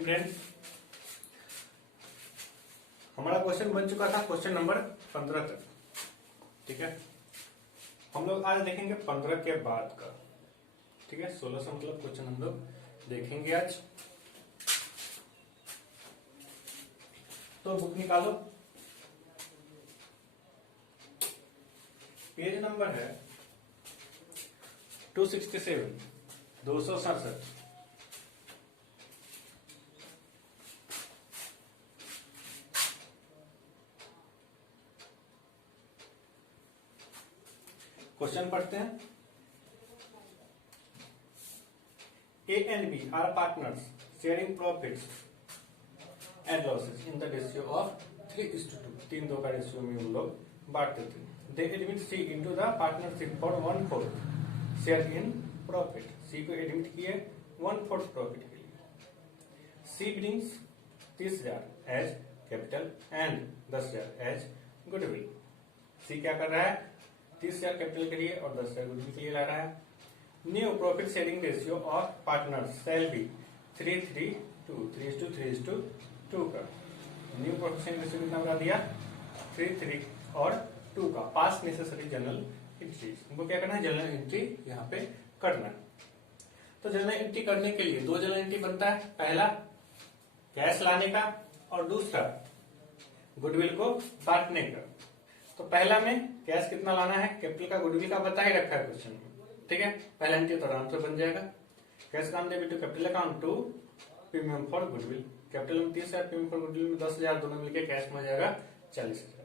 Morning friends. हमारा question बन चुका था क्वेश्चन नंबर 15 तक। ठीक है, हम लोग आज देखेंगे 15 के बाद का। ठीक है, 16 से मतलब क्वेश्चन हम लोग देखेंगे आज। तो बुक निकालो, पेज नंबर है 267, 267। क्वेश्चन पढ़ते हैं। A and B are partners sharing profits and losses in the ratio of 3:2। 3-2 का रेशियो में हम लोग बांटते थे। They admit C into the partnership for 1/4 share in profit. C को एडमिट किए 1/4 प्रॉफिट के लिए। C brings 30,000 as capital and 10,000 as goodwill. C क्या कर रहा है? 30,000 कैपिटल के लिए और 10,000 गुडविल के लिए ला रहा है। New profit sharing ratio of partners shall be 3:3:2, 3:2 का। न्यू प्रॉफिट शेयरिंग रेशियो कितना बना दिया? 3:3 और 2 का। पास नेसेसरी जनरल एंट्रीज। हमको क्या करना है? जनरल एंट्री यहाँ पे करना है। तो जनरल एंट्री करने के लिए 2 जनरल एंट्री बनता है। पहला कैश लाने का और दूसरा गुडविल को बांटने का। तो पहला में कैश कितना लाना है, कैपिटल का, गुडविल का बता ही रखा है क्वेश्चन में। ठीक है, पहला एंट्री तो आराम से बन जाएगा। कैश काम debit to capital account to premium for goodwill. Capital में 30,000, प्रीमियम फॉर गुडविल में 10,000, दोनों मिलकर कैश में हो जाएगा 40,000।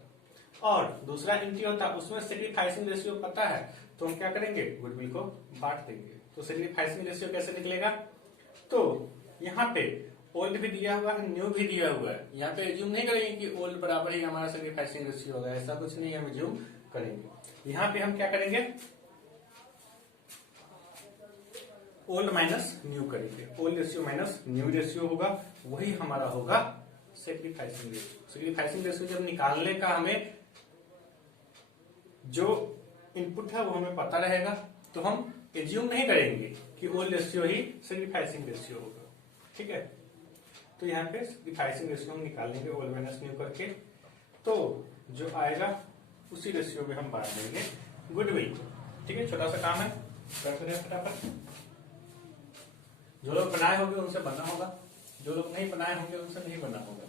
और दूसरा एंट्री होता है उसमें सेक्रीफाइसिंग रेशियो पता है, तो हम क्या करेंगे? गुडविल को बांट देंगे। तो सेक्रीफाइसिंग रेशियो कैसे निकलेगा? तो यहाँ पे ओल्ड भी दिया हुआ है, न्यू भी दिया हुआ है। यहाँ पे एज्यूम नहीं करेंगे कि ओल्ड बराबर ही हमारा सेक्रीफाइसिंग रेशियो होगा, ऐसा कुछ नहीं हम एज्यूम करेंगे। यहाँ पे हम क्या करेंगे? ओल्ड माइनस न्यू करेंगे। Old ratio minus new ratio होगा, वही हमारा होगा सेक्रीफाइसिंग रेशियो। सेक्रीफाइसिंग रेशियो जब निकालने का हमें जो इनपुट है वो हमें पता रहेगा, तो हम एज्यूम नहीं करेंगे कि ओल्ड रेशियो ही सेक्रीफाइसिंग रेशियो होगा। ठीक है, तो यहाँ पे सेक्रीफाइसिंग रेशियो हम निकालेंगे ओल्ड माइनस न्यू करके। तो जो आएगा उसी रेशियो में हम बांट देंगे गुडविल। ठीक है, छोटा सा काम है, करते हैं फटाफट। जो लोग बनाए होंगे उनसे बना होगा, जो लोग नहीं बनाए होंगे उनसे नहीं बना होगा।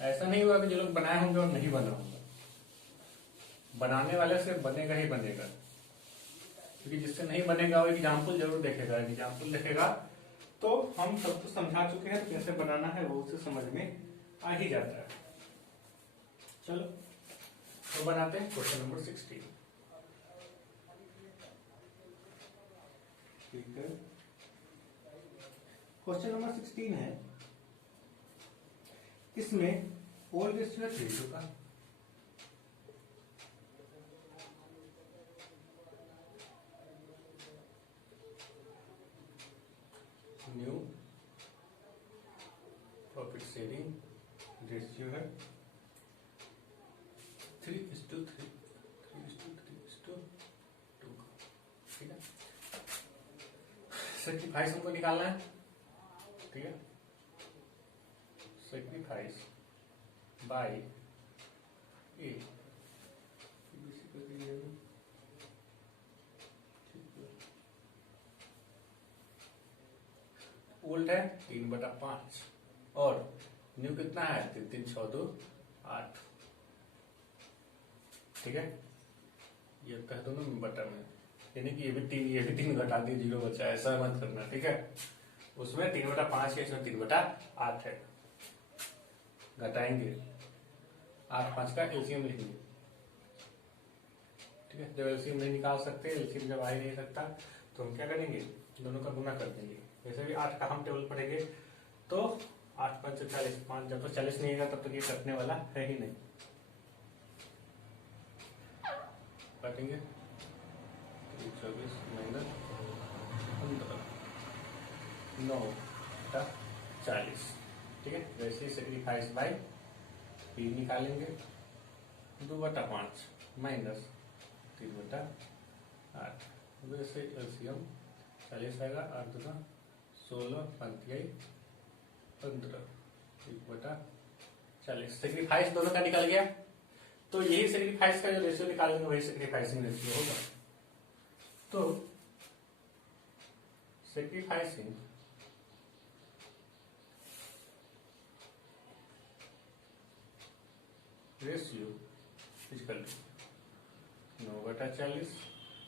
ऐसा नहीं हुआ कि जो लोग बनाए होंगे और नहीं बना होगा। बनाने वाले से बनेगा ही बनेगा, क्योंकि जिससे नहीं बनेगा वो एग्जाम्पल जरूर देखेगा। एग्जाम्पल देखेगा तो हम सब कुछ समझा चुके हैं, कैसे बनाना है वो उसे समझ में आ ही जाता है। चलो तो बनाते हैं क्वेश्चन नंबर 16। ठीक है, क्वेश्चन नंबर 16 है। इसमें ओल्ड रेशियो है 3:2 का। न्यू प्रॉफिट शेयरिंग रेशियो है 3:3, 3:2 का। ठीक है, सेक्रीफाइस हमको निकालना है। ठीक है, सेक्रीफाइस बाय ए। ओल्ड है 3/5 और न्यू कितना है? 3-3-6-2 8। ठीक है, ये कह दो ना बटा में, यानी कि ये भी 3 घटा दी, 0 बचा, ऐसा मत करना। ठीक है, उसमें 3/5 है, इसमें 3/8 है। घटाएंगे 8-5 का एलसीएम लिखेंगे। ठीक है, जब एलसीएम नहीं निकाल सकते, एलसीएम जब आ ही नहीं सकता, तो हम क्या करेंगे? दोनों का गुना कर देंगे। वैसे भी 8 का हम टेबल पढ़ेंगे, तो 8-5 40, 5 जब तक 40 नहीं आएगा तब तक ये कटने वाला है ही नहीं। काटेंगे 24 -15 9/40। ठीक है, वैसे ही सेक्रीफाइस बाय पी निकालेंगे 2/5 माइनस 3/8। वैसे एलसीएम 40 आएगा, 8 दूना 16, 15, 1/40। सेक्रीफाइस दोनों का निकल गया, तो यही सेक्रीफाइस का जो रेशियो निकालेंगे वही सेक्रीफाइसिंग रेशियो होगा। तो sacrificing ratio equal to 9/40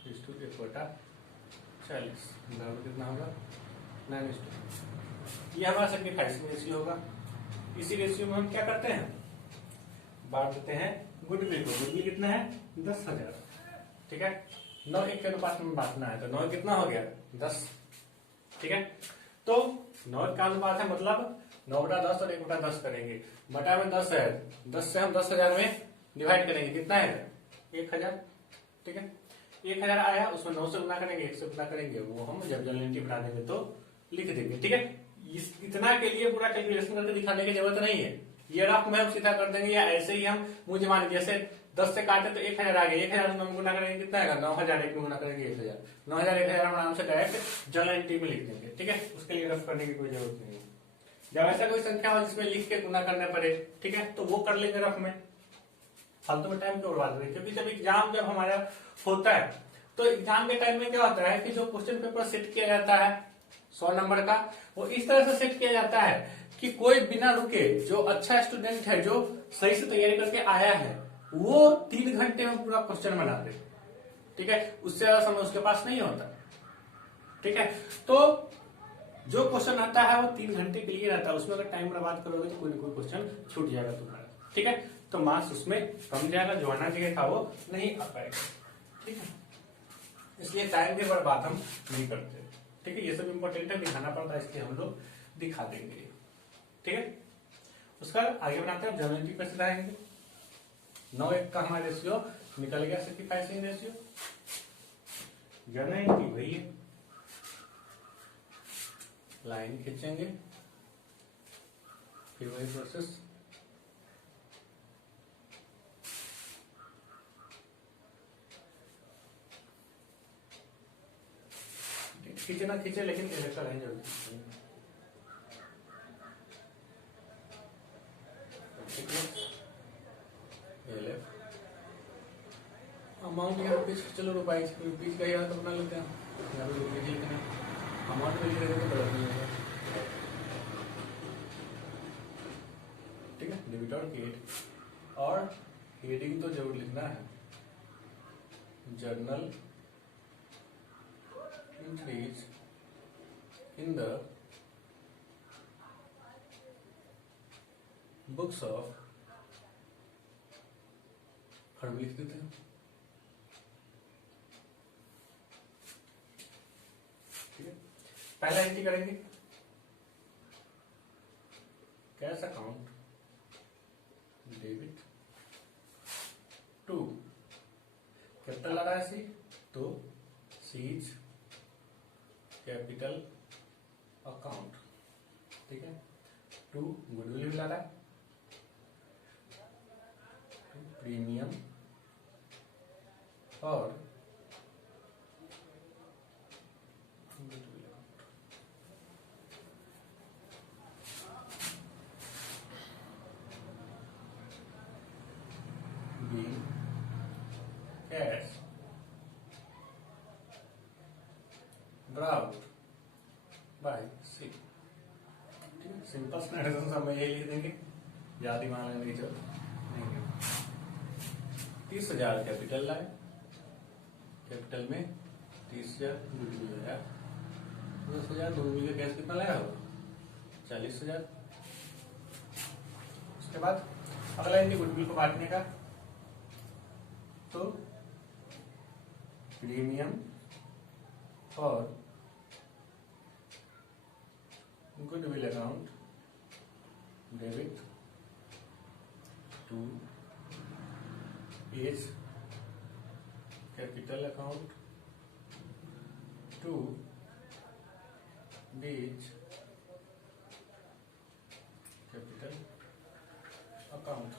is to 1/40, बराबर कितना होगा 9:2। ये हमारा सेक्रीफाइसिंग रेशियो होगा। इसी रेशियो में हम क्या करते हैं, बांट देते हैं गुडविल को। गुडविल कितना है 10,000, ठीक है। 9:1 के अनुपात में बांटना है, तो 9 कितना हो गया 10, ठीक है। तो 9 का अनुपात है, मतलब 9/10 और 1/10 करेंगे। बटा में 10 है, 10 से हम 10,000 में डिवाइड करेंगे, कितना है 1,000, ठीक है। 1,000 आया, उसमें 9 से गुना करेंगे, 1 से गुना करेंगे, वो हम जब जनरलिटी बना देंगे तो लिख देंगे, ठीक है। इतना के लिए पूरा कैलकुलेशन करके दिखाने की जरूरत नहीं है, ये रफ में हम सीधा कर देंगे, या ऐसे ही हम मुंह जमान, जैसे 10 से काटे तो 1,000 आ गया, 1,000 में गुना करेंगे कितना आएगा 9,000, 1 में गुना करेंगे 1,000, 9,000 1,000 हम आराम से डायरेक्ट जनरलिटी में लिख देंगे, ठीक है। उसके लिए रफ करने की कोई जरूरत नहीं है। जब ऐसा कोई संख्या हो जिसमें लिख के गुना करने पड़े, ठीक है, तो वो कर लेंगे रफ में, फालतू में टाइम क्यों बर्बाद करें। क्योंकि जब हमारा होता है तो एग्जाम के टाइम में क्या होता है कि जो क्वेश्चन पेपर सेट किया जाता है 100 नंबर का, वो इस तरह से सेट किया जाता है कि कोई बिना रुके, जो अच्छा स्टूडेंट है, जो सही से तैयारी करके आया है, वो 3 घंटे में पूरा क्वेश्चन बना दे, ठीक है। उससे ज्यादा समय उसके पास नहीं होता, ठीक है। तो जो क्वेश्चन आता है वो 3 घंटे के लिए रहता है, उसमें अगर टाइम बर्बाद करोगे तो कोई ना कोई क्वेश्चन छूट जाएगा तुम्हारा, ठीक है। तो मार्क्स उसमें कम जाएगा, जो आना चाहिए था वो नहीं आ पाएगा, ठीक है। इसलिए टाइम की बर्बाद हम नहीं करते, ठीक है। ये सब इंपॉर्टेंट है, दिखाना पड़ता है, इसलिए हम लोग दिखा देंगे, ठीक है। उसका आगे बनाते हैं, जनरलिटी पर सिखाएंगे। 9:1 का हमारा रेशियो निकल गया, सेक्रीफाइसिंग रेशियो। जनरलिटी वही है, लाइन खींचेंगे, फिर वही प्रोसेस, खींचे ना खींचे, लेकिन कैरेक्टर लाइन जरूर अमाउंट यहाँ रुपीज, चलो रुपीज का यहाँ तो बना लेते हैं, यहाँ पे रुपीज लिखना है, अमाउंट में लिख रहे तो गलत नहीं होगा, ठीक है। डेबिट और क्रेडिट, और हेडिंग तो जरूर लिखना है, journal increase in the books of, फरवरी लिख देते हैं, ठीक है। पहला एंट्री करेंगे cash account debit to, capital आ रहा है सी, तो सीज कैपिटल अकाउंट, ठीक है। टू गुडविल भी ला रहा है, प्रीमियम और कैश ब्राउट बाय सी, सिंपल स्नैडेशन सब में यही लिख देंगे, ज्यादा दिमाग लगाने की जरूरत नहीं है। 30,000 कैपिटल लाए, कैपिटल में 30,000 गुडविल लाया, 10,000 गुडविल का कैश कितना लाया होगा 40,000। उसके बाद अगला इनके गुडविल को बांटने का, तो प्रीमियम और goodwill account debit to A's capital account to B's capital account,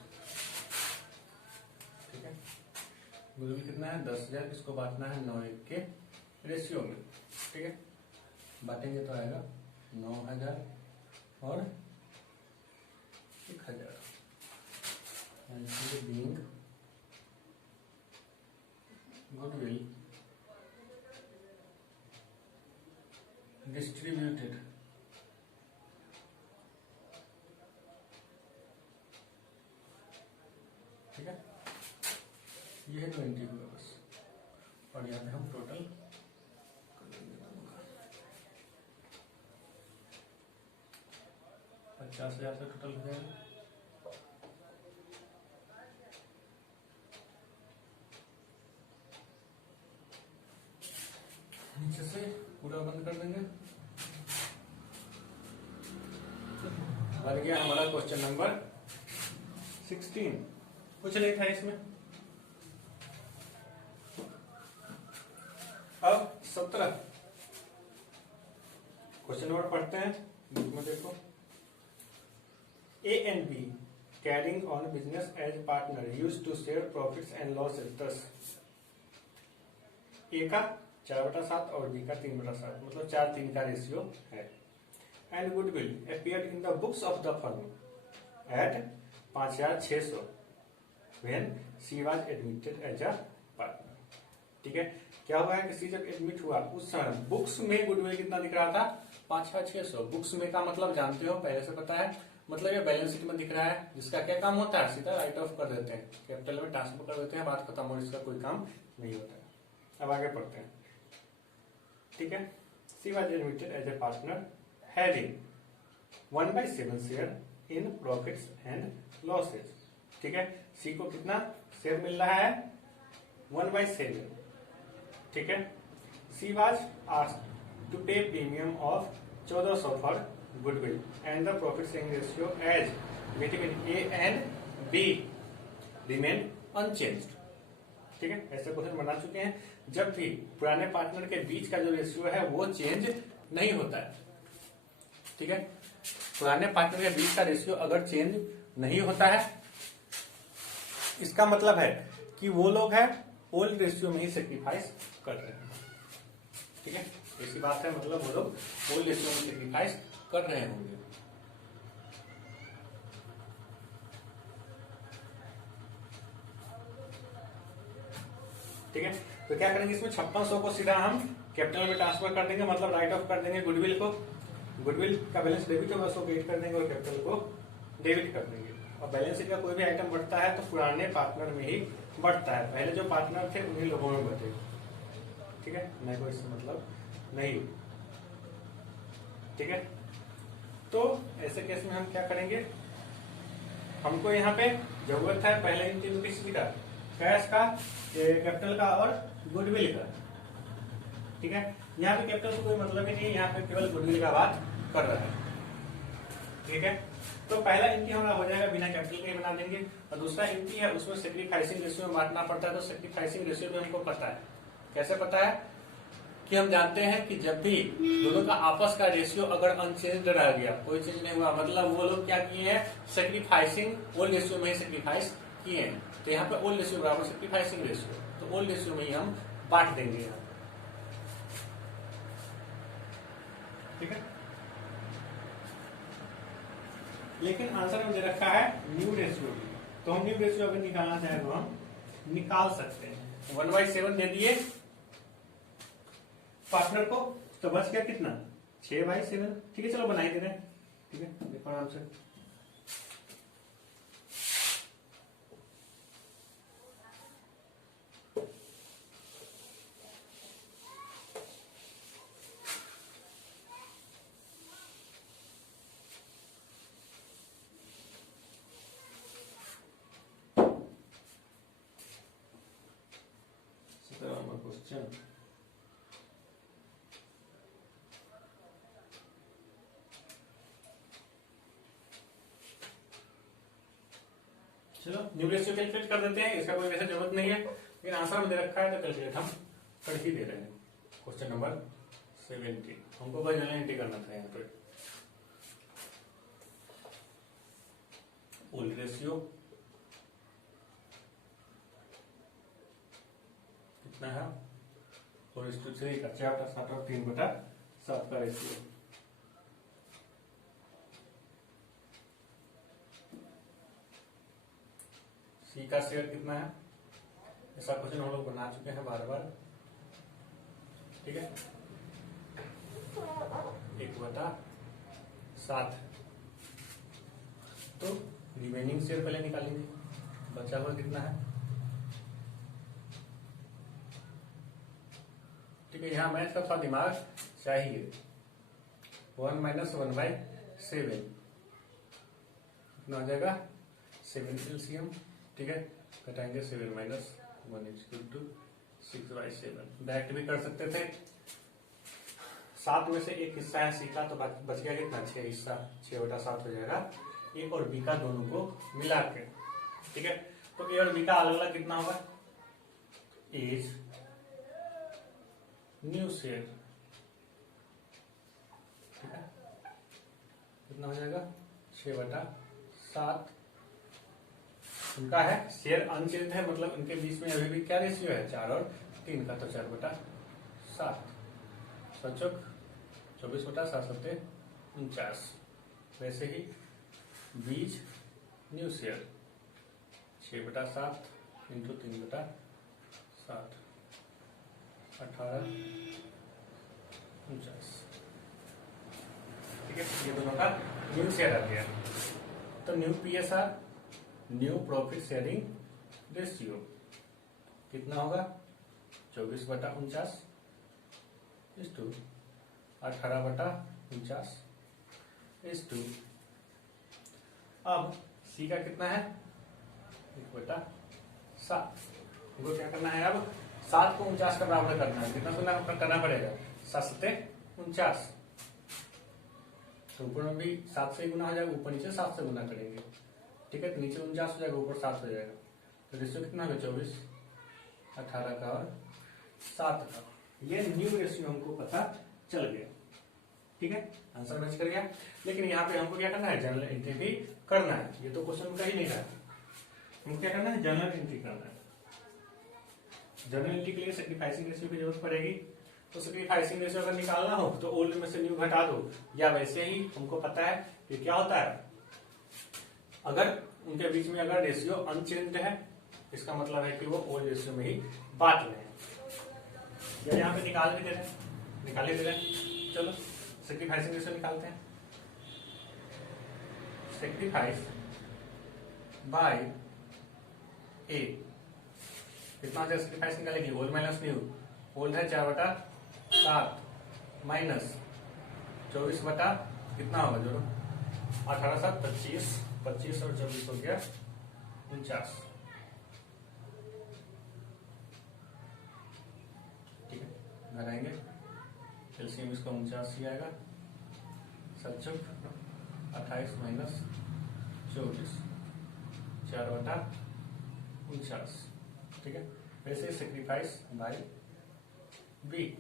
ठीक है। गुडविल कितना है 10,000, इसको बांटना है 9:1 के रेशियो में, ठीक है। बांटेंगे तो आएगा 9,000 और 1,000। बीइंग गुडविल डिस्ट्रीब्यूटेड ठीक है, ये है 20 हुआ बस। और यहाँ पे हम टोटल 50,000 से टोटल हो जाएगा। नीचे से पूरा बंद कर देंगे। बन गया हमारा क्वेश्चन नंबर 16। कुछ नहीं था इसमें। अब 17 क्वेश्चन नंबर पढ़ते हैं। बुक में देखो, A and B carrying on business as partner used to share profits and losses. thus A का 4/7 और B का 3/7, मतलब 4:3 का रेशियो है। And goodwill appeared in the books of the firm at 5,600 when she was admitted as a partner। ठीक है, क्या हुआ है कि सी जब एडमिट हुआ उस समय बुक्स में गुडविल कितना दिख रहा था? 5,600। बुक्स में का मतलब जानते हो, पहले से पता है, मतलब ये बैलेंस शीट में दिख रहा है, जिसका क्या काम होता है? सीधा राइट ऑफ कर देते हैं, कैपिटल में ट्रांसफर कर देते हैं, बात खत्म हो, इसका कोई काम नहीं होता है। अब आगे पढ़ते हैं। ठीक है, she was admitted as a partner having 1/7 share in profits and losses. ठीक है, सी को कितना शेयर मिल रहा है? 1/7। ठीक है, she was asked to pay premium of 1,400 for goodwill and the profit sharing ratio as between A and B remain unchanged. ठीक है, ऐसे क्वेश्चन बना चुके हैं। जब भी पुराने पार्टनर के बीच का जो रेशियो है वो चेंज नहीं होता है। ठीक है, पुराने पार्टनर के बीच का रेशियो अगर चेंज नहीं होता है, इसका मतलब है कि वो लोग हैं ओल्ड रेशियो में ही सेक्रीफाइस कर रहे हैं। ठीक है, ऐसी बात है, मतलब वो लोग ओल्ड रेशियो में सेक्रीफाइस कर रहे होंगे। ठीक है, तो क्या करेंगे इसमें 5600 को सीधा हम कैपिटल में ट्रांसफर कर देंगे, मतलब राइट ऑफ कर देंगे गुडविल को। गुडविल का बैलेंस डेबिट होगा, उसको क्रेडिट कर देंगे और कैपिटल को डेबिट कर देंगे। और बैलेंस शीट का कोई भी आइटम बढ़ता है तो पुराने पार्टनर में ही बढ़ता है, पहले जो पार्टनर थे उन्हीं लोगों में बढ़ेगा। ठीक है, नहीं कोई इससे मतलब नहीं। ठीक है, तो ऐसे केस में हम क्या करेंगे, हमको यहाँ पे जरूरत है पहले इन तीनों किसी का, कैश का, कैपिटल का और गुडविल का। ठीक है, यहाँ पे कैपिटल से कोई मतलब ही नहीं है, यहाँ पे केवल गुडविल का बात कर रहा है। ठीक है, तो पहला इनकी हमारा हो जाएगा, बिना कैपिटल के बना देंगे। और दूसरा इनकी है, उसमें सेक्रीफाइसिंग रेशियो में बांटना पड़ता है। तो सेक्रीफाइसिंग रेशियो में हमको पता है, कैसे पता है कि हम जानते हैं कि जब भी दोनों का आपस का रेशियो अगर अनचेंज रह गया, कोई चेंज नहीं हुआ, मतलब वो लोग क्या किए हैं, सेक्रीफाइसिंग ओल्ड रेशियो में ही सेक्रीफाइस किए हैं। तो यहाँ पे ओल्ड रेशियो बराबर सेक्रीफाइसिंग रेशियो, तो ओल्ड रेशियो में ही हम बांट देंगे यहाँ। ठीक है, लेकिन आंसर में दे रखा है न्यू रेशियो, तो हम न्यू रेशियो अगर निकालना चाहे तो हम निकाल सकते हैं। 1/7 दे दिए पार्टनर को, तो बच गया कितना? 6/7। ठीक है, चलो बना ही दे रहे हैं। ठीक है, देखो आराम से। क्वेश्चन, चलो न्यू रेशियो कैलकुलेट कर देते हैं, इसका कोई वैसे जरूरत नहीं है, लेकिन आंसर में दे रखा है तो कैलकुलेट हम कर ही दे रहे हैं। क्वेश्चन नंबर 70 हमको बस एंट्री करना था यहाँ पे। ओल्ड रेशियो कितना है? 4:3 का 4/7 और 3/7 सबका रेशियो। सी का शेयर कितना है, ऐसा क्वेश्चन हम लोग बना चुके हैं बार बार, ठीक है। 1/7, तो रिमेनिंग शेयर पहले निकालेंगे, बचा हुआ कितना है, ठीक है। यहाँ मैथ का थोड़ा दिमाग चाहिए। 1 - 1/7 कितना हो जाएगा, 7 एलसीएम, ठीक है। घटाएंगे 7 - 1 = 6/7। डायरेक्ट भी कर सकते थे। 7 में से एक हिस्सा है सी का, तो बच गया कितना, 6 हिस्सा, 6/7 हो जाएगा ए और बी का दोनों को मिला के, ठीक है। तो ए और बी का अलग अलग कितना होगा, एज न्यू शेयर, ठीक है, कितना हो जाएगा 6/7। उनका है शेयर अनचेंज है, मतलब उनके बीच में अभी भी क्या रेशियो है, 4 और 3 का, तो 4/7। सचोक 24/7 = 49। वैसे ही बीज न्यू शेयर 6/7 × 3/7 18 49, ठीक है। ये दोनों का न्यू शेयर आ गया। तो new PSR, new profit sharing ratio कितना होगा, 24/49 = 18/49 = अब सी का कितना है, 1/7। हमको क्या करना है, अब 7 को 49 का बराबर करना है। कितना करना पड़ेगा, 7 × 49। तो ऊपर में भी 7 से गुना हो जाएगा, ऊपर नीचे 7 से गुना करेंगे, ठीक है। तो नीचे 49 हो जाएगा, ऊपर 7 हो जाएगा। तो रेशियो कितना होगा, 24, 18 का और 7 का। ये न्यू रेशियो हमको पता चल गया, ठीक है। आंसर मैच कर गया। लेकिन यहाँ पे हमको क्या करना है, जनरल एंट्री भी करना है। ये तो क्वेश्चन का ही नहीं था, हमको क्या करना है, जनरल एंट्री करना है। जनरल एंट्री के लिए सैक्रिफाइसिंग रेशियो की जरूरत पड़ेगी। तो सैक्रिफाइसिंग रेशियो अगर निकालना हो तो ओल्ड में से न्यू घटा दो, या वैसे ही हमको पता है कि क्या होता है, अगर उनके बीच में अगर रेशियो अनचेंज्ड है, इसका मतलब है कि वो ओल्ड रेशियो में ही बांट रहे हैं। या यहाँ पे निकाल भी दे रहे हैं, निकाल ही दे रहे हैं। चलो सैक्रिफाइसिंग रेशियो निकालते हैं। सैक्रिफाइस बाय ए कितना, सैक्रिफाइस निकालेंगे, ओल्ड माइनस न्यू। ओल्ड है 4/7 माइनस 24 कितना होगा, जोड़ो 18 7 25, 25 और 24 हो गया 49, ठीक है। घटाएंगे, एलसीएम इसका 49 ही आएगा। सचुक 28 माइनस 24, 4/49, ठीक है। वैसे सैक्रिफाइस बाय बी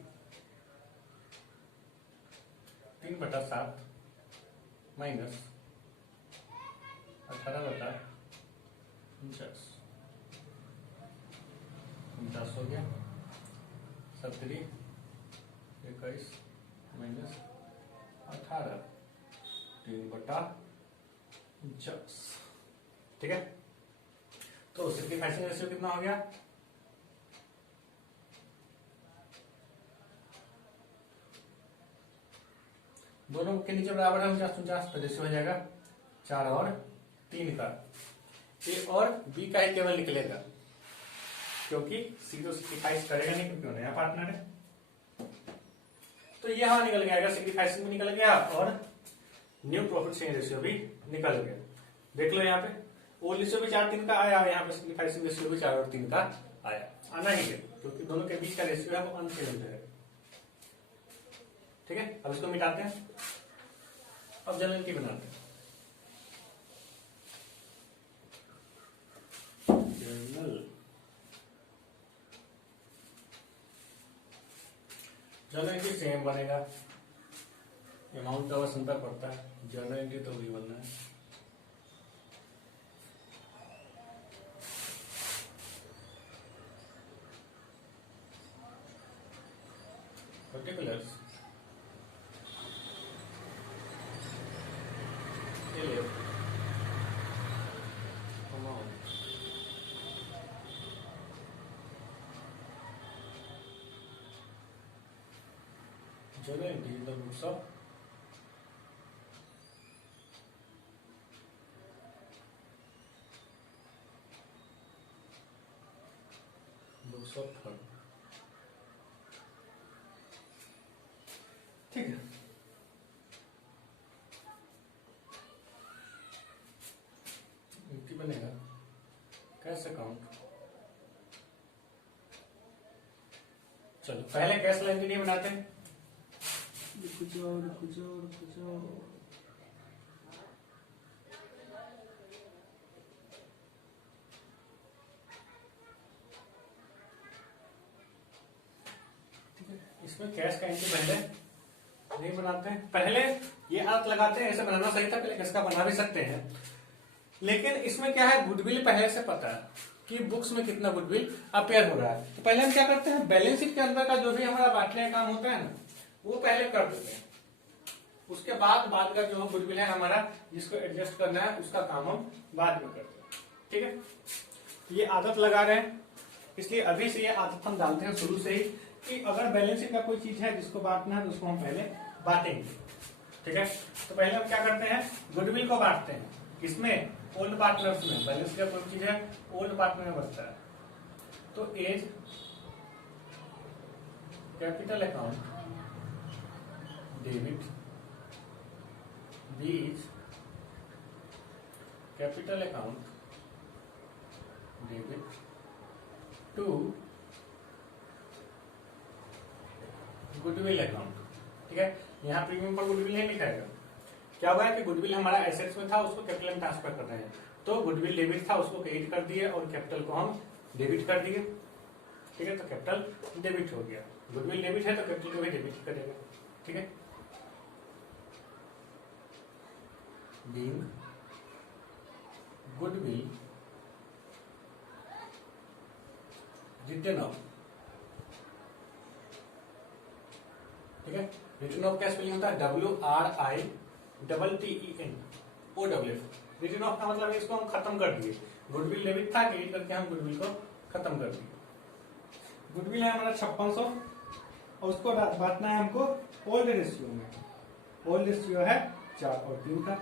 3/7 माइनस 18/49, 49 हो गया। 17 21 माइनस 18 3/49, ठीक है। तो सैक्रिफाइसिंग रेशियो कितना हो गया, दोनों के नीचे बराबर है 49, तो रेशियो हो जाएगा 4 और 3 का। ए और बी का ही केवल निकलेगा, क्योंकि सी तो सैक्रिफाइस करेगा नहीं, क्योंकि नया पार्टनर है। तो ये यहां निकल गया, सैक्रिफाइसिंग भी निकल गया और न्यू प्रॉफिट शेयरिंग रेशियो भी निकल गया। देख लो यहाँ पे ओल्ड रेशियो भी 4-3 का आया, यहाँ पे सैक्रिफाइसिंग रेशियो भी 4 और 3 का आया, आना ही है, क्योंकि दोनों के बीच का रेशियो है वो अनचेंज्ड है, ठीक है। अब इसको मिटाते हैं, अब जनरल की बनाते हैं। जनरल एंट्री सेम बनेगा, अमाउंट का बस अंतर पड़ता है। जनरल एंट्री तो भी बनना है, particulars journal entry in the books of fund। ठीक है, एंट्री बनेगा कैश अकाउंट। चलो पहले कैश लाइन के लिए बनाते हैं। रुक जाओ। इसमें कैश का एंट्री पहले नहीं बनाते हैं, पहले ये आदत लगाते हैं। ऐसे बनाना सही था, पहले कैश का बना भी सकते हैं, लेकिन इसमें क्या है, गुडविल पहले से पता है कि बुक्स में कितना गुडविल अपेयर हो रहा है। तो पहले हम क्या करते हैं, बैलेंस शीट के अंदर का जो भी हमारा बांटने का काम होता है ना, वो पहले कर देते हैं। उसके बाद का जो गुडविल है हमारा, जिसको एडजस्ट करना है, उसका काम हम बाद में करते हैं। ठीक है, ये आदत लगा रहे हैं, इसलिए अभी से ये आदत हम डालते हैं शुरू से ही कि अगर बैलेंस शीट का कोई चीज है जिसको बांटना है तो उसको हम पहले बांटेंगे। ठीक है, तो पहले हम क्या करते हैं, गुडविल को बांटते हैं। किसमें, ओल्ड पार्टनर्स में। बैलेंस शीट का कोई चीज है ओल्ड पार्टनर में बचता है, तो A's capital account debit B's capital account debit to goodwill account. ठीक है, यहाँ प्रीमियम पर गुडविल नहीं लिखाएगा। क्या हुआ है कि गुडविल हमारा एसेट्स में था, उसको कैपिटल में ट्रांसफर कर रहे हैं, तो गुडविल डेबिट था, उसको क्रेडिट कर दिए और कैपिटल को हम डेबिट कर दिए। ठीक है, तो कैपिटल डेबिट हो गया। गुडविल डेबिट है तो कैपिटल को भी डेबिट करेगा। ठीक है, बीइंग गुडविल रिटर्न ऑफ। ठीक है, रिटर्न ऑफ क्या स्पेलिंग होता है, WRITTEN रिटर्न ऑफ का मतलब है इसको हम खत्म कर दिए। गुडविल डेबिट था, क्रेडिट करके हम गुडविल को खत्म कर दिए। गुडविल है हमारा 5600 और उसको बांटना है हमको ओल्ड रेशियो में। ओल्ड रेशियो है 4 और 3 का।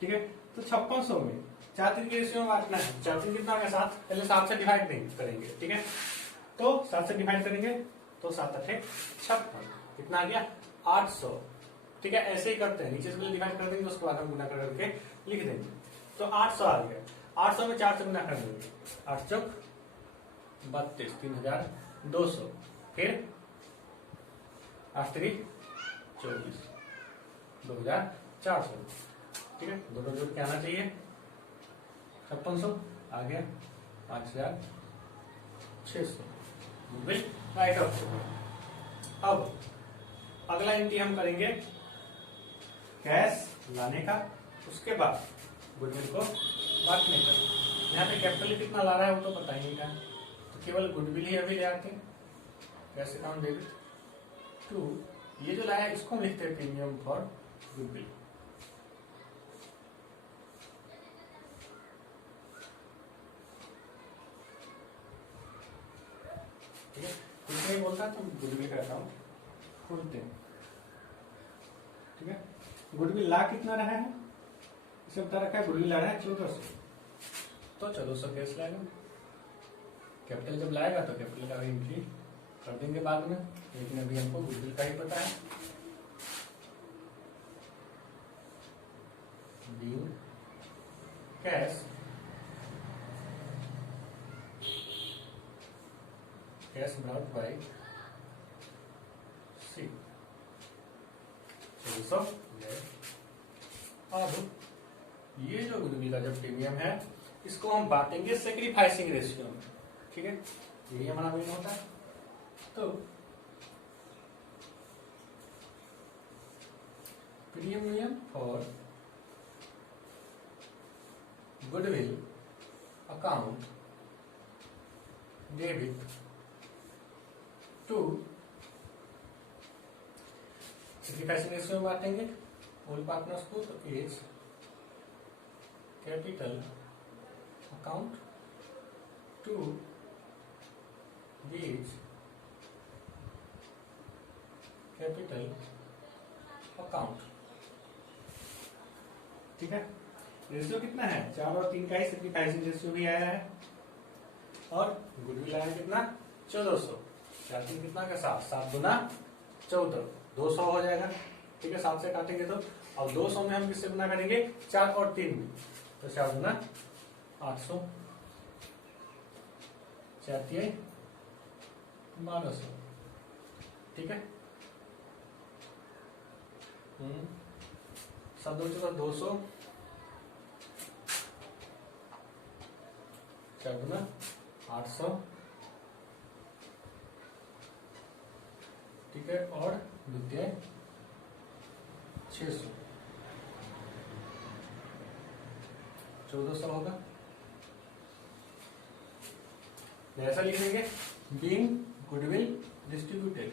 ठीक है, तो 5600 में 4-3 के रेशियो में बांटना है। 4-3 कितना होगा, 7। पहले 7 से डिवाइड करेंगे। ठीक है, तो 7 से डिवाइड करेंगे तो 7 8 56, कितना आ गया 800। ठीक है, ऐसे ही करते हैं, नीचे से पहले डिवाइड कर देंगे, उसके बाद हम गुना करके लिख देंगे। तो 800 आ गया, 800 में 4 से गुना कर देंगे, 8 चौक 32, 3200, फिर 8 3 24, 2400। ठीक है, दोनों जोड़ के आना चाहिए, 5600 आ गया 5600। Goodwill right of. अब अगला एंट्री हम करेंगे कैश लाने का, उसके बाद गुडविल को बांटने का। यहाँ पे कैपिटल कितना ला रहा है वो तो पता ही नहीं था, तो केवल गुडविल ही अभी ले आते हैं। कैश अकाउंट डेबिट टू, ये जो लाया है इसको हम लिखते हैं प्रीमियम फॉर गुडविल। ठीक है, इसमें बोलता है तो गुडविल का अकाउंट खोलते हैं। ठीक है, गुडविल ला कितना रहा है, इसे बता रखा है, गुडविल ला रहा है 1400, तो 1400 कैश लाएगा। कैपिटल जब लाएगा तो कैपिटल का एंट्री कर देंगे बाद में, लेकिन अभी हमको गुडविल का ही पता है। बीइंग कैश ब्रॉट बाय सी। अब ये जो गुडविल का जब प्रीमियम है, इसको हम बांटेंगे सेक्रीफाइसिंग रेशियो में। ठीक है, यही हमारा मेन होता है। तो premium for goodwill account debit to sacrificing ratio में बांटेंगे ओल्ड पार्टनर्स को, तो A's capital account to B's capital account. ठीक है, रेशियो कितना है 4 और 3 का ही सेक्रीफाइसिंग रेशियो भी आया है, और गुडविल आया कितना 1400, 4 3 कितना का 7, 7 गुना 14, 200 हो जाएगा। ठीक है, 7 से काटेंगे तो, अब 200 में हम किससे गुना करेंगे 4 और 3 में, तो 4 गुना 800, 4 3 1200। ठीक है, 7 2 200, 4 गुना 800। ठीक है, और द्वितीय 600, 1400 होगा। ऐसा लिख देंगे, being goodwill distributed,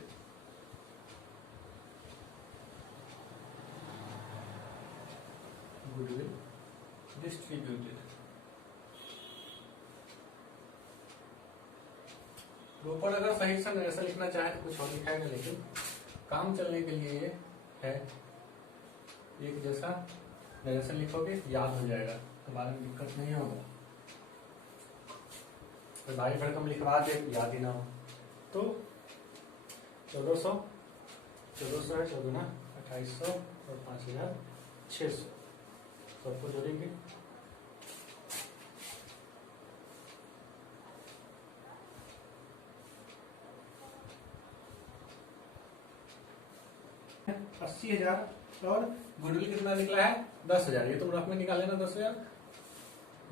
goodwill distributed. ऊपर अगर सही से ऐसा लिखना चाहे तो कुछ और लिखाएगा, लेकिन काम चलने के लिए ये है एक जैसा नरेशन लिखोगे याद हो जाएगा, तो बाद में दिक्कत नहीं होगा। तो भारी भरकम लिखवा दे याद ही ना हो तो 1400 है, 14 2800 और 5600 सबको जोड़ेंगे। अस्सी 80,000 और गुडविल कितना निकला है 10,000। ये तुम रफ में निकाल लेना 10,000,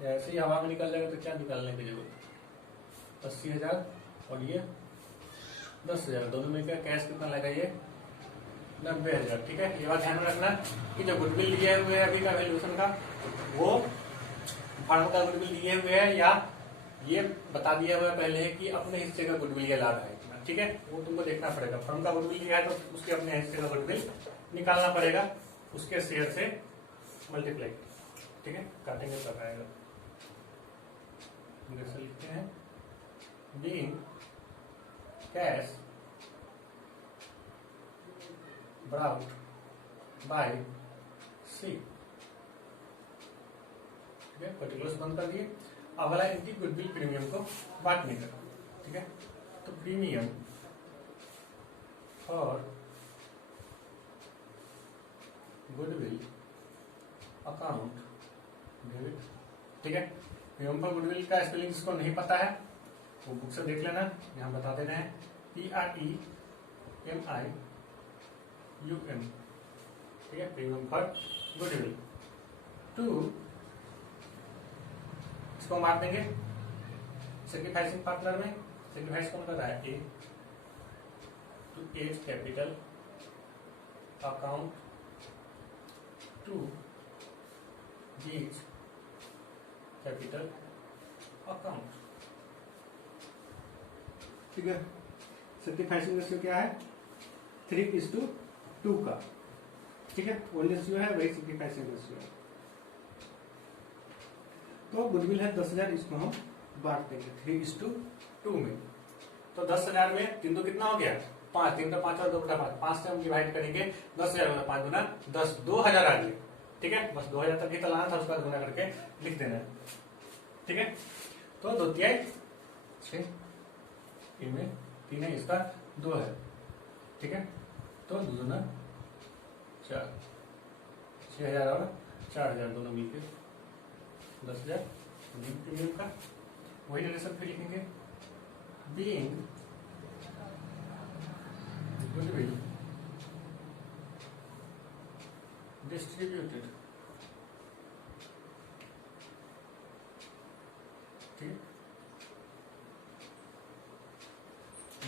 ऐसे ही हवा में निकल जाएगा तो क्या निकालने की जरूरत। 80,000 और ये 10,000, दोनों में क्या कैश कितना लगा ये 90,000। ठीक है, ये बात ध्यान में रखना कि जो गुडविल लिए हुए हैं अभी का वैल्यूएशन का, वो फर्म का गुडविल लिए हुए है या ये बता दिया हुआ पहले है कि अपने हिस्से का गुडविल ये लाभ है। ठीक है, वो तुमको देखना पड़ेगा। फर्म का गुडविल लिया है तो उसके अपने हिस्से का गुडविल निकालना पड़ेगा, उसके शेयर से मल्टीप्लाई। ठीक है, काटेंगे तब आएगा। जैसे लिखते हैं, बीइंग कैश ब्राउट बाय सी। ठीक है, पर्टिकुलर्स बंद कर दिए। अब वाला इनकी गुडविल प्रीमियम को बांटने का। ठीक है, तो प्रीमियम और गुडविल अकाउंट डेबिट। ठीक है, प्रीमियम फॉर गुडविल का स्पेलिंग जिसको नहीं पता है वो बुक से देख लेना, यहाँ बता दे रहे हैं PREMIUM। ठीक है, प्रीमियम फॉर गुडविल टू, इसको मार देंगे सेक्रीफाइसिंग पार्टनर में। सेक्रीफाइस कौन कर रहा है A, to A's capital account to B's capital account. ठीक है, सेक्रीफाइसिंग रेशियो क्या है 3:2 का। ठीक है, ओल्ड रेशियो है वही सेक्रीफाइसिंग रेशियो है। तो गुडविल है 10,000, इसको हम बांट देंगे 3:2 में। तो 10,000 में 3 2 कितना हो गया 5, 3 तो 5 और 2 5, 5 से हम डिवाइड करेंगे 10,000 में 5 गुना 10, 2,000 आ गए। ठीक है, बस 2,000 तक ही चलाना था, उसका गुना करके लिख देना है। ठीक है, तो 2 3 6, इनमें 3 है, इसका 2 है। ठीक है, तो 2 गुना 4, 6,000 और 4,000 दोनों मिलकर 10,000 प्रीमियम का। वही रिलेशन फिर लिखेंगे, बीइंग गुडविल डिस्ट्रीब्यूटेड। ठीक,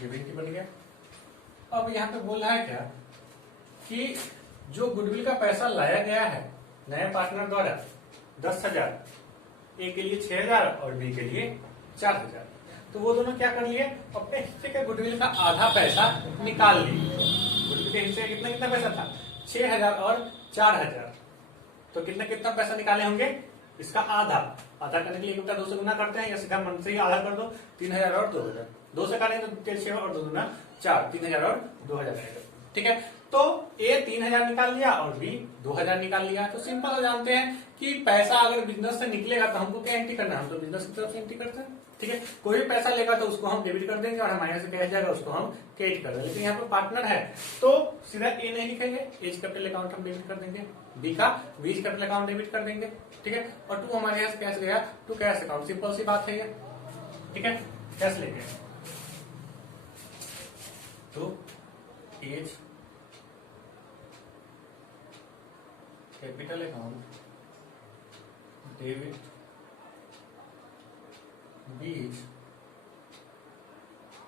ये भी बन गया। अब यहाँ पे बोल रहा है क्या कि जो गुडविल का पैसा लाया गया है नए पार्टनर द्वारा 10,000, ए के लिए 6,000 और बी के लिए 4,000, तो वो दोनों क्या कर लिए अपने हिस्से के गुडविल का आधा पैसा निकाल लिए। गुडविल के हिस्से कितना कितना पैसा था 6,000 और 4,000, तो कितना कितना पैसा निकाले होंगे इसका आधा। आधा करने के लिए 2 से गुना करते हैं या सीधा मन से ही आधा कर दो, 3,000 और 2,000, 2 से काटेंगे तो 6 और 2 गुना 4, 3,000 और 2,000 आएगा। ठीक है। तो ए 3000 निकाल लिया और बी 2000 निकाल लिया। तो सिंपल हो जानते हैं कि पैसा अगर बिजनेस से निकलेगा तो हमको क्या एंट्री करना है, हम तो बिजनेस की तरफ से एंट्री करते हैं। ठीक है, कोई भी पैसा लेगा तो उसको हम डेबिट कर देंगे और माइनस से कैश जाएगा उसको हम क्रेडिट कर देंगे। लेकिन यहाँ पे पार्टनर है तो सीधा ए नहीं लिखेंगे, एज कैपिटल अकाउंट हम डेबिट कर देंगे, बी का बीज कैपिटल अकाउंट डेबिट कर देंगे। ठीक है, और 2 हमारे यहाँ से कैश गया टू कैश अकाउंट, सिंपल सी बात है ये। ठीक है, कैश लेंगे तो A's capital account debit B's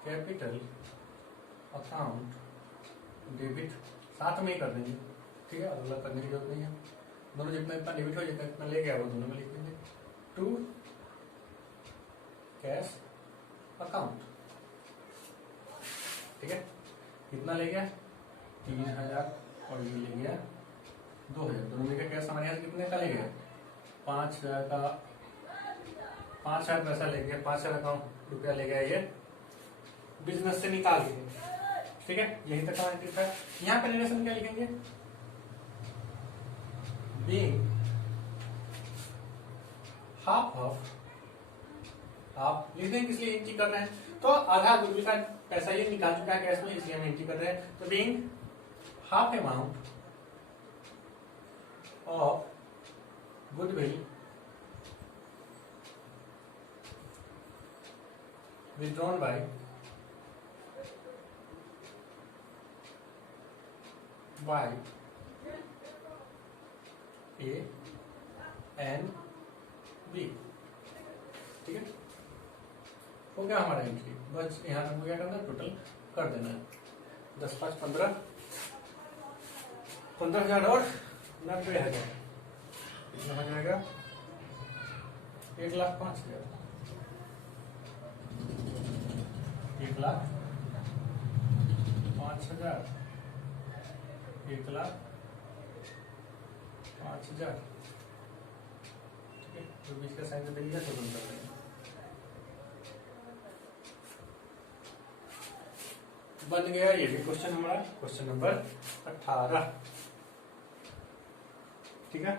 capital account debit साथ में ही कर देंगे। ठीक है, अलग अलग करने की जरूरत नहीं है, दोनों जितना इतना डेबिट हो जितना इतना ले गया वो दोनों में लिख देंगे। To cash account. ठीक है, कितना ले गया 3000 और ये ले गया 2000, दोनों मिलकर कैश हमारे यहाँ कितने का ले गया 5000 का, 5000 पैसा ले गया, 5000 अकाउंट रुपया ले गया ये बिजनेस से निकाल के। ठीक है, यही तक हमारा ट्रिक है। यहाँ पे रिलेशन क्या लिखेंगे, बीइंग हाफ ऑफ, आप लिख देंगे इसलिए एंट्री कर रहे हैं। तो आधा गुडविल का पैसा ये निकाल चुका है कैश में, इसलिए हम एंट्री कर रहे हैं। तो being half amount of goodwill withdrawn by A and B। ठीक है, हो गया हमारा एंट्री। बस यहाँ तक क्या करना है, टोटल कर देना है 10 5 15 15,000 और 90,000 कितना हो जाएगा 1,05,000, 1,05,000, 1,05,000। ठीक है, जो बीच का साइन दे दिया तो बंद कर देंगे। बन गया ये भी क्वेश्चन हमारा, क्वेश्चन नंबर 18। ठीक है,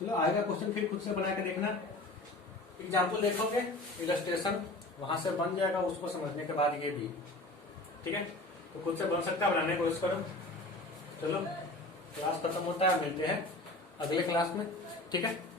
चलो आएगा क्वेश्चन फिर खुद से बना के देखना। एग्जाम्पल देखोगे, इलस्ट्रेशन वहां से बन जाएगा, उसको समझने के बाद ये भी। ठीक है, तो खुद से बन सकता है, बनाने की कोशिश करो। चलो क्लास खत्म होता है, मिलते हैं अगले क्लास में। ठीक है।